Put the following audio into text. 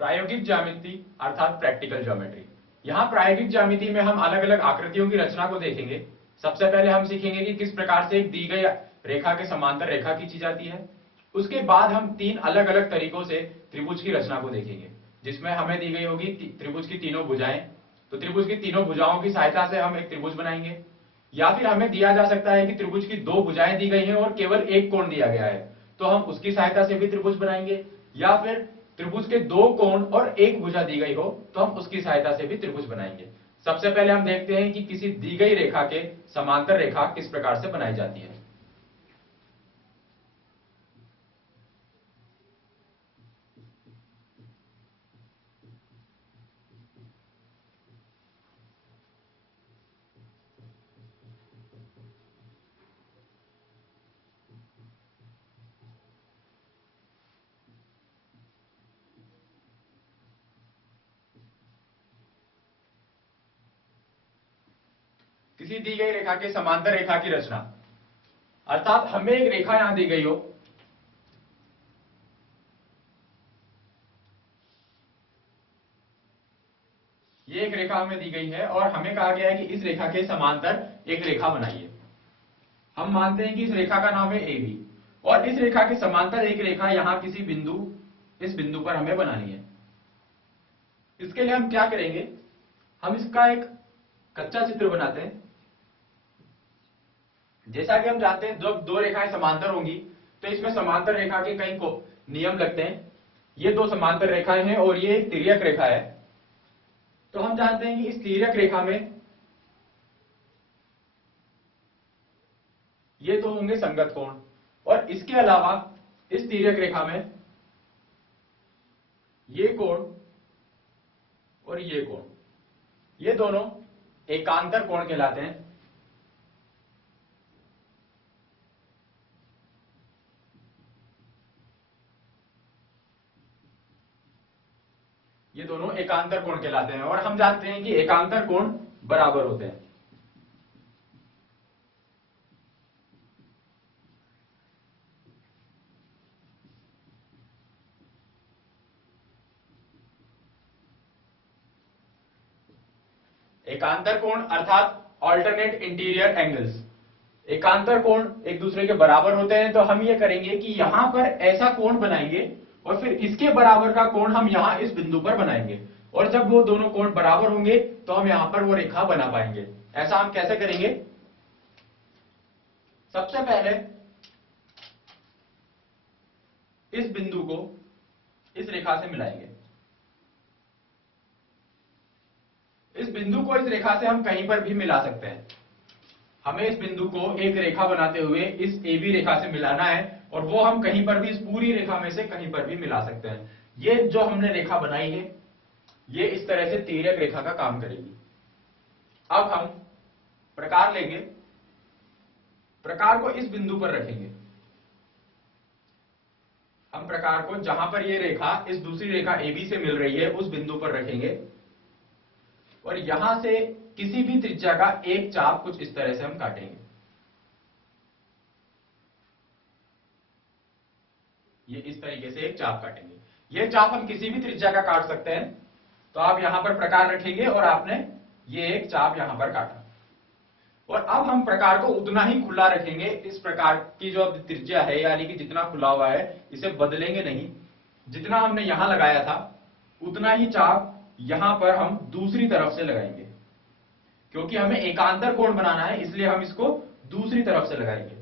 प्रायोगिक ज्यामिति अर्थात प्रैक्टिकल ज्योमेट्री। यहाँ प्रायोगिक ज्यामिति में हम अलग अलग आकृतियों की रचना को देखेंगे। सबसे पहले हम सीखेंगे कि किस प्रकार से एक दी गई रेखा के समांतर रेखा खींची जाती है। उसके बाद हम तीन अलग अलग तरीकों से त्रिभुज की रचना को देखेंगे, जिसमें हमें दी गई होगी त्रिभुज की तीनों भुजाएं। तो त्रिभुज की तीनों भुजाओं की सहायता से हम एक त्रिभुज बनाएंगे, या फिर हमें दिया जा सकता है कि त्रिभुज की दो भुजाएं दी गई हैं और केवल एक कोण दिया गया है, तो हम उसकी सहायता से भी त्रिभुज बनाएंगे। या फिर त्रिभुज के दो कोण और एक भुजा दी गई हो तो हम उसकी सहायता से भी त्रिभुज बनाएंगे। सबसे पहले हम देखते हैं कि किसी दी गई रेखा के समांतर रेखा किस प्रकार से बनाई जाती है। किसी दी गई रेखा के समांतर रेखा की रचना, अर्थात हमें एक रेखा यहां दी गई हो, ये एक रेखा हमें दी गई है और हमें कहा गया है कि इस रेखा के समांतर एक रेखा बनाइए। हम मानते हैं कि इस रेखा का नाम है ए बी और इस रेखा के समांतर एक रेखा यहां किसी बिंदु, इस बिंदु पर हमें बनानी है। इसके लिए हम क्या करेंगे, हम इसका एक कच्चा चित्र बनाते हैं। जैसा कि हम जानते हैं जब दो रेखाएं समांतर होंगी तो इसमें समांतर रेखा के कई नियम लगते हैं। ये दो समांतर रेखाएं हैं और ये एक तिर्यक रेखा है। तो हम जानते हैं कि इस तिर्यक रेखा में ये तो होंगे संगत कोण और इसके अलावा इस तिर्यक रेखा में ये कोण और ये कोण, ये दोनों एकांतर कोण कहलाते हैं। ये दोनों एकांतर कोण कहलाते हैं और हम जानते हैं कि एकांतर कोण बराबर होते हैं। एकांतर कोण अर्थात ऑल्टरनेट इंटीरियर एंगल्स, एकांतर कोण एक दूसरे के बराबर होते हैं। तो हम ये करेंगे कि यहां पर ऐसा कोण बनाएंगे और फिर इसके बराबर का कोण हम यहां इस बिंदु पर बनाएंगे और जब वो दोनों कोण बराबर होंगे तो हम यहां पर वो रेखा बना पाएंगे। ऐसा हम कैसे करेंगे, सबसे पहले इस बिंदु को इस रेखा से मिलाएंगे। इस बिंदु को इस रेखा से हम कहीं पर भी मिला सकते हैं। हमें इस बिंदु को एक रेखा बनाते हुए इस AB रेखा से मिलाना है और वो हम कहीं पर भी इस पूरी रेखा में से कहीं पर भी मिला सकते हैं। ये जो हमने रेखा बनाई है ये इस तरह से तिर्यक रेखा का काम करेगी। अब हम प्रकार लेंगे, प्रकार को इस बिंदु पर रखेंगे। हम प्रकार को जहां पर ये रेखा इस दूसरी रेखा AB से मिल रही है उस बिंदु पर रखेंगे और यहां से किसी भी त्रिज्या का एक चाप कुछ इस तरह से हम काटेंगे। ये इस तरीके से एक चाप काटेंगे। ये चाप हम किसी भी त्रिज्या का काट सकते हैं। तो आप यहां पर प्रकार रखेंगे और आपने ये एक चाप यहां पर काटा और अब हम प्रकार को उतना ही खुला रखेंगे। इस प्रकार की जो त्रिज्या है यानी कि जितना खुला हुआ है इसे बदलेंगे नहीं। जितना हमने यहां लगाया था उतना ही चाप यहां पर हम दूसरी तरफ से लगाएंगे, क्योंकि हमें एकांतर कोण बनाना है इसलिए हम इसको दूसरी तरफ से लगाएंगे।